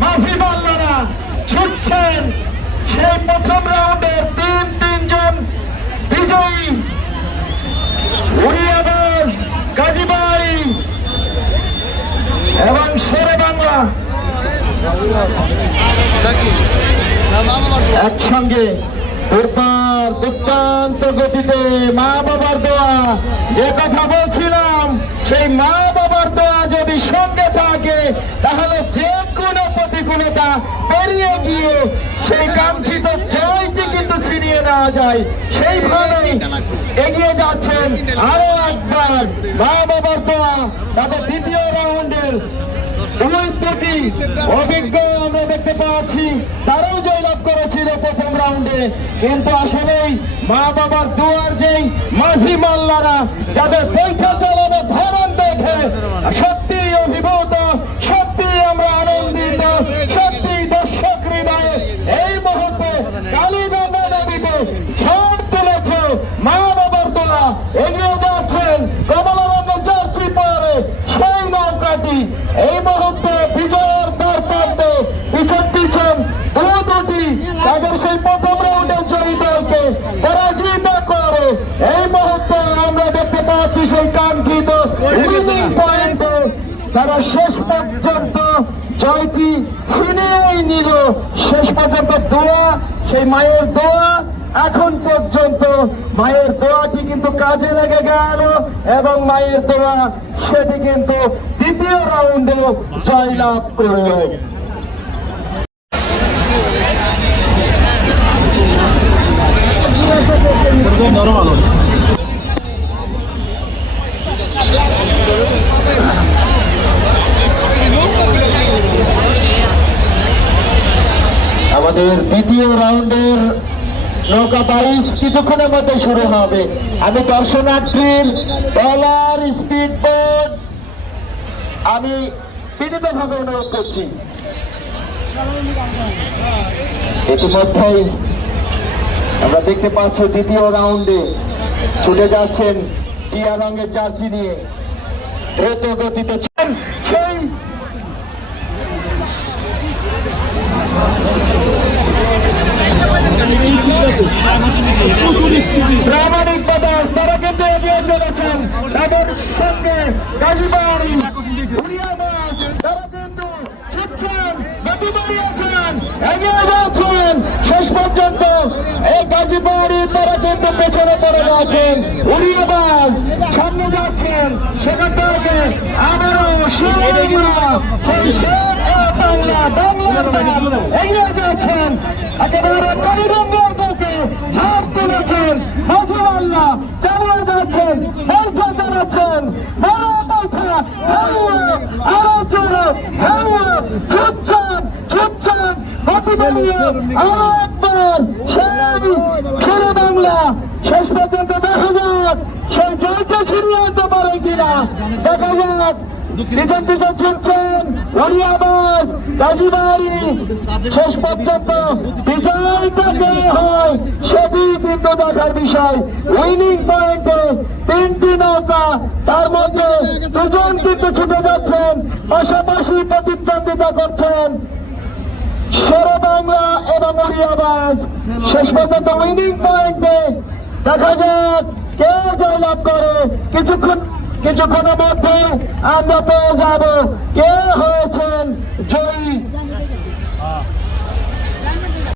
মাঝি মাল্লারা ছুটছেন সেই প্রথম রাউন্ডে তিনজন বিজয়ী উড়িয়াবাজ, গাজীবাড়ি এবং শেরে বাংলা একসঙ্গে দুর্দান্ত গতিতে মা বাবার দোয়া। যে কথা বলছিলাম, সেই মা বাবার দোয়া যদি সঙ্গে থাকে তাহলে যে কোনো প্রতিকূলতা পেরিয়ে গিয়ে সেই কাঙ্ক্ষিত জয়টি কিন্তু ছিনিয়ে নেওয়া যায়। সেইভাবেই এগিয়ে যাচ্ছেন আরো একবার মা বাবার দোয়া। তাদের দ্বিতীয় রাউন্ডের দুটি অভিজ্ঞ আমরা দেখতে পাচ্ছি, তারাও জয়লাভ করেছিল প্রথম রাউন্ডে। কিন্তু আসলেই মা বাবার দুয়ার যেই মাঝি মাল্লারা যাদের পয়সা চালানোর ধরন দেখে সত্যি অভিভূত, সত্যি আমরা আনন্দিত, সত্যি দর্শক হৃদয়ে এই মুহূর্তে কালীগঙ্গা নদীতে ঝড় তুলেছে মা বাবার দোয়া। এগিয়ে যাচ্ছেন কমলা রঙের জার্সি পরে সেই নৌকাটি এই মুহূর্তে বিজয়ের দ্বার প্রান্তে পিছন দুটি তাদের সেই প্রথম রাউন্ডে জয়ী দলকে পরাজিত করে এই মুহূর্তে আমরা দেখতে পাচ্ছি সেই কাঙ্ক্ষিত উইনিং পয়েন্টে তারা শেষ পর্যন্ত জয়টি ছিনিয়েই নিল। শেষ পর্যন্ত দোয়া, সেই মায়ের দোয়া, এখন পর্যন্ত মায়ের দোয়াটি কিন্তু কাজে লেগে গেল এবং মায়ের দোয়া সেটি কিন্তু দ্বিতীয় রাউন্ডে জয়লাভ করল। আমাদের দ্বিতীয় রাউন্ডের নৌকা বাইশ কিছুক্ষণের মধ্যে শুরু হবে। আমি দর্শনার্থীর বলার স্পিড বোর্ড আমি বিনীতভাবে অনুরোধ করছি। ইতিমধ্যেই আমরা দেখতে পাচ্ছি দ্বিতীয় রাউন্ডে ছুটে যাচ্ছেন টিয়া রঙের জার্সি নিয়ে দ্রুত গতিতে সেই প্রামাণিক বাতাস তারা কিন্তু এগিয়ে চলেছেন তাদের সঙ্গে গাজীবাড়ি উড়িয়াবাজ তারা কিন্তু ছুটছেন, গতি বাড়িয়েছেন, এগিয়ে যাচ্ছেন শেষ পর্যন্ত এই গাজীবাড়ি তারা কিন্তু পেছনে পড়ে যাচ্ছেন। উড়িয়াবাজ সামনে যাচ্ছেন, সেখান থেকে আবারও এগিয়ে যাচ্ছেন একেবারে কালীগঙ্গার বুকে ঝাঁপ তুলেছেন মাঝি মাল্লা, চালিয়ে যাচ্ছেন, পয়সা চালাচ্ছেন, আরো জোরে ছুটছেন গতি বাড়িয়ে আরো একবার সেই শেরে বাংলা। শেষ পর্যন্ত দেখা যাক সেই জয়টা ছিনিয়ে আনতে পারে কিনা, দেখা যাক। পিছন ছুটছেন উড়িয়াবাজ, গাজীবাড়ি। শেষ পর্যন্ত বিজয়টা কে হয় সেটি কিন্তু দেখার বিষয়। উইনিং পয়েন্টে তিনটি নৌকা, তার মধ্যে দুজন কিন্তু ছুটে যাচ্ছেন, পাশাপাশি প্রতিদ্বন্দ্বিতা করছেন শেরে বাংলা এবং উড়িয়াবাজ। শেষ পর্যন্ত উইনিং পয়েন্টে দেখা যাক কে জয়লাভ করে। কিছুক্ষণের মধ্যে আমরা পেয়ে যাব কে হয়েছে